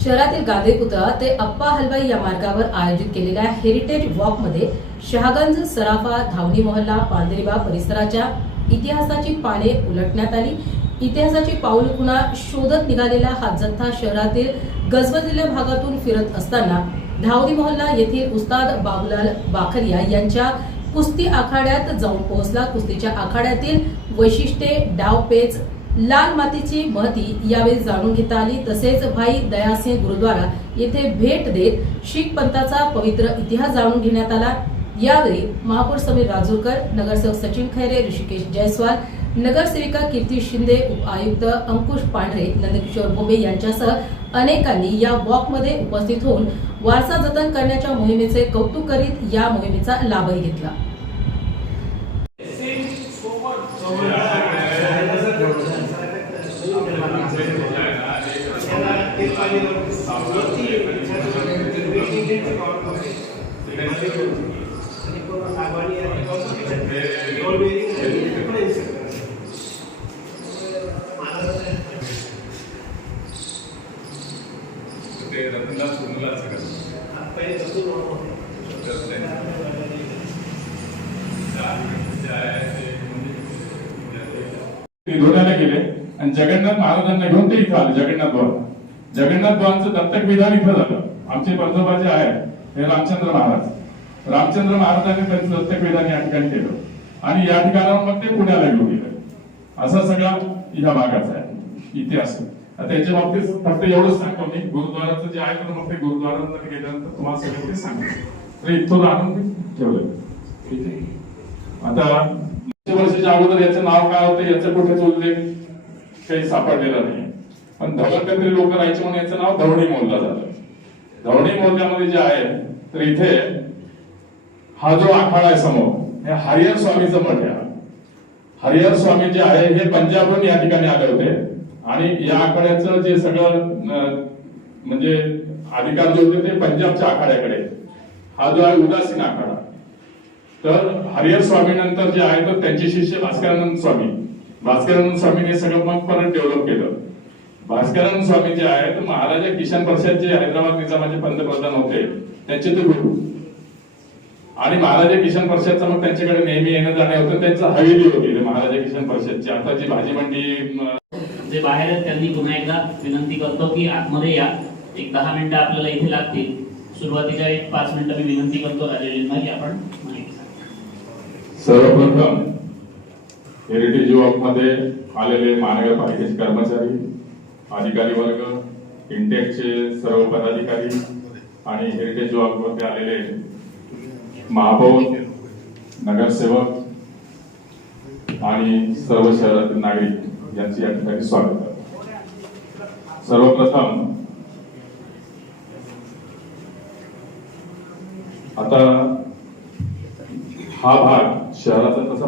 शहरातील गांधी पुतळा ते अप्पा हलवाई या मार्गावर आयोजित केलेल्या हेरिटेज वॉकमध्ये शहागंज, सराफा, धावणी मोहल्ला, पांढरीबाग परिसराच्या इतिहासाची पाने उलटण्यात आली। इतिहासाची पाऊलखुणा शोधत निघालेला हा जत्था शहरातील गजबजलेल्या भागातून फिरत असताना धावणी मोहल्ला येथील उस्ताद बाबूलाल बाखरिया यांच्या कुस्ती आखाड्यात जाऊन पोहोचला। कुस्तीच्या आखाड्यातील वैशिष्ट्ये, डावपेच, लाल मातीची महती यावेळी जाणून घेता आली। तसेच भाई दयासिंह गुरुद्वारा येथे भेट देत शीख पंथाचा पवित्र इतिहास जाणून घेण्यात आला। यावेळी महापौर समीर राजूरकर, नगरसेवक सचिन खैरे, ऋषिकेश जयस्वाल, नगरसेविका कीर्ती शिंदे, उपायुक्त अंकुश पांढरे, नंदकिशोर बोबे यांच्यासह अनेकांनी या वॉकमध्ये उपस्थित होऊन वारसा जतन करण्याच्या मोहिमेचे कौतुक करीत या मोहिमेचा लाभही घेतला। धुळ्याला गेले आणि जगन्नाथ महाराजांना घेऊन ते इथं आले। जगन्नाथ बुवांचं दत्तक विधान इथं झालं। आमचे पंजोबा जे आहे हे रामचंद्र महाराजांनी त्यांचं दत्तक विधान या ठिकाणी केलं आणि या ठिकाणावर मग ते पुण्याला घेऊन गेले। असा सगळा या भागाचा आहे इतिहास। त्याच्या बाबतीत फक्त एवढंच सांगतो मी, गुरुद्वाराचं जे आहे तर मग ते गुरुद्वारामध्ये गेल्यानंतर तुम्हाला सगळं ते सांगतो। तर इथून आणून ठेवलं। ठीक आहे, आता वर्षाच्या अगोदर याचं नाव काय होतं याचा कुठेच उल्लेख काही सापडलेला नाही, पण धवलकत्री लोक राहायचे म्हणून याचं नाव धवणी मोहल्ला झालं। धवणी मोहल्ल्यामध्ये जे आहे तर इथे हा जो आखाडा आहे समोर, हे हरिहर स्वामीचं मठ आहे। हरिहर स्वामी जे आहे हे पंजाबहून या ठिकाणी आले होते आणि या आखाड्याचं जे सगळं म्हणजे अधिकार जे होते ते पंजाबच्या आखाड्याकडे। हा जो आहे उदासीन आखाडा। तर हरिहर स्वामी नंतर जे आहे तर त्यांचे शिष्य भास्करानंद स्वामीने सगळं मग परत डेव्हलप केलं। भास्करानंद स्वामी जे आहे तर महाराजा किशन प्रसाद जे हैदराबाद निजामाचे पंतप्रधान होते त्यांचे ते गुरु आणि महाराजा किशन प्रसादचं मग त्यांच्याकडे नेहमी येणं जाणे होतं। त्यांचं हवेली होती महाराजा किशन प्रसादची। आता जी भाजी मंडी जे बाहेर आहेत त्यांनी पुन्हा एकदा विनंती करतो की आतमध्ये या, एक 10 मिनिटं आपल्याला इथे लागतील। सुरुवातीच्या एक 5 मिनिटं मी विनंती करतो राजेजींना की आपण सर्वप्रथम हेरिटेज वॉक मध्ये आलेले महानगरपालिकेचे कर्मचारी, अधिकारी वर्ग, इंटेकचे सर्व पदाधिकारी आणि हेरिटेज वॉक मध्ये आलेले महापौर, नगरसेवक आणि सर्व शहरातील नागरिक यांचे या ठिकाणी स्वागत आहे। सर्वप्रथम आता हा भाग शहराचा तसा